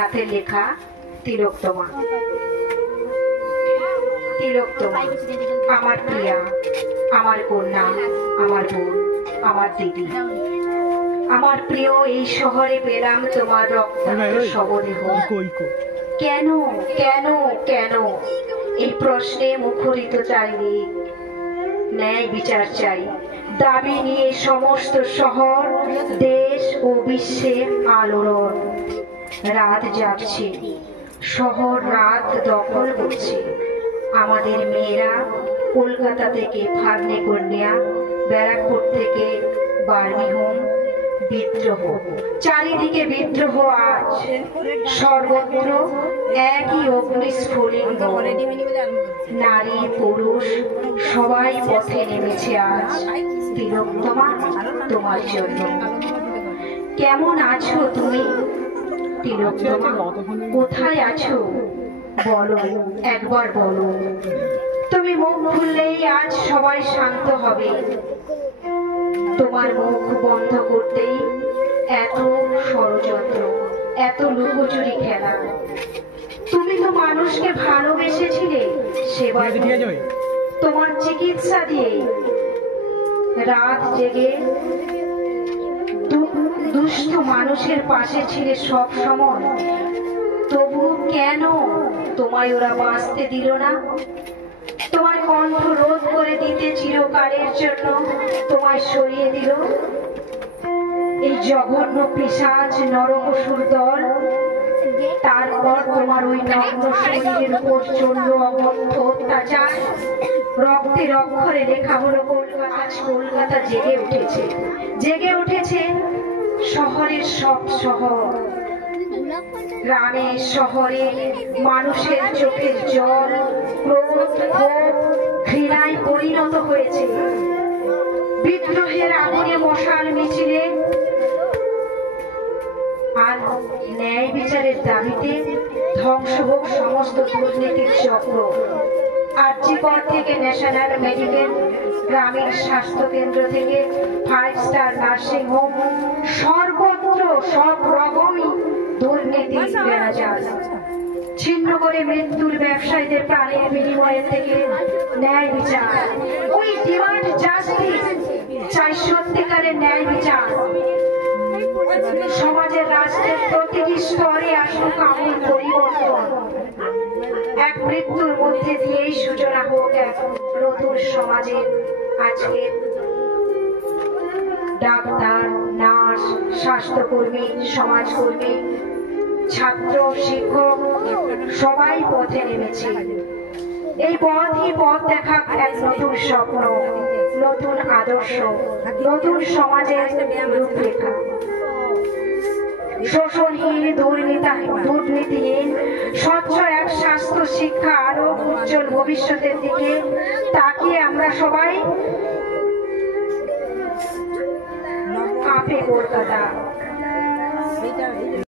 হাতের লেখা তিলোত্তমা। তিলোত্তমা আমার প্রিয়া, আমার কন্যা, আমার বোন, আমার দিদি। আমার প্রিয় এই শহরে পেলাম তোমার রক্তাক্ত শবদেহ। কেন কেন কেন এই প্রশ্নে মুখরিত চারিদিক। ন্যায় বিচার চাই দাবি নিয়ে সমস্ত শহর, দেশ ও বিশ্বের আলোড়ন। রাত জাগছে, শহর রাত দখল করছে। আমাদের মেয়েরা কলকাতা থেকে ফার্নে কন্যা, ব্যারাকপুর থেকে বার্মিংহাম, বিদ্রোহ, চারিদিকে বিদ্রোহ। আজ সর্বত্র একই অগ্নিস্ফুলিঙ্গ। নারী পুরুষ সবাই পথে নেমেছে আজ তিলোত্তমা তোমার জন্য। কেমন আছো তুমি তিলোত্তমা? কোথায় আছো বলো, একবার বলো। তুমি মুখ খুললেই আজ সবাই শান্ত হবে। তোমার মুখ বন্ধ করতেই এত ষড়যন্ত্র, এত লুকোচুরি খেলা। তুমি তো মানুষকে ভালোবেসেছিলে, সেবা দিয়ে, তোমার চিকিৎসা দিয়ে, রাত জেগে দুষ্ট মানুষের পাশে ছিলে সব সময়। তবু কেন তোমায় ওরা বাঁচতে দিল না? তোমার কণ্ঠ রোধ করে দিতে চিরকালের জন্য তোমায় সরিয়ে দিল এই জঘন্য পিশাচ নরকাসুর দল। তারপর তোমার ওই নগ্ন শরীরের উপর চলল অকথ্য অত্যাচার। রক্তের অক্ষরে লেখা হলো কলকাতা। আজ কলকাতা জেগে উঠেছে, জেগে উঠেছে শহরের সব শহর। গ্রামে শহরে মানুষের চোখের জল ক্রোধ ক্ষোভ ঘৃণায় পরিণত হয়েছে। বিদ্রোহের আগুনে মশাল মিছিলে আর ন্যায় বিচারের দাবিতে ধ্বংস হোক সমস্ত দুর্নীতির চক্র। আরজিকর থেকে ন্যাশনাল মেডিকেল, গ্রামীণ স্বাস্থ্য কেন্দ্র থেকে 5 স্টার নার্সিং হোম, সর্বত্র সব রকমই দুর্নীতি বেড়াজাল। ছিন্ন করে মৃত্যুর ব্যবসায়ীদের প্রাণের বিনিময়ের থেকে ন্যায় বিচার। ওই ডিমান্ড জাস্টিস, চাই সত্যিকারের ন্যায় বিচার। সমাজের রাষ্ট্রের প্রতিটি স্তরে আসুক আমূল পরিবর্তন। এক মৃত্যুর মধ্যে দিয়েই সূচনা হোক এক নতুন সমাজের। আজকে ডাক্তার, নার্স, স্বাস্থ্যকর্মী, সমাজকর্মী, ছাত্র, শিক্ষক সবাই পথে নেমেছে। এই পথই পথ দেখা এক নতুন স্বপ্ন, নতুন আদর্শ, নতুন সমাজের রূপরেখা। শোষণহীন, দুর্নীতিহীন, স্বচ্ছ এক স্বাস্থ্য, শিক্ষা, আরো উজ্জ্বল ভবিষ্যতের দিকে তাকিয়ে আমরা সবাই কাঁপে কলকাতা।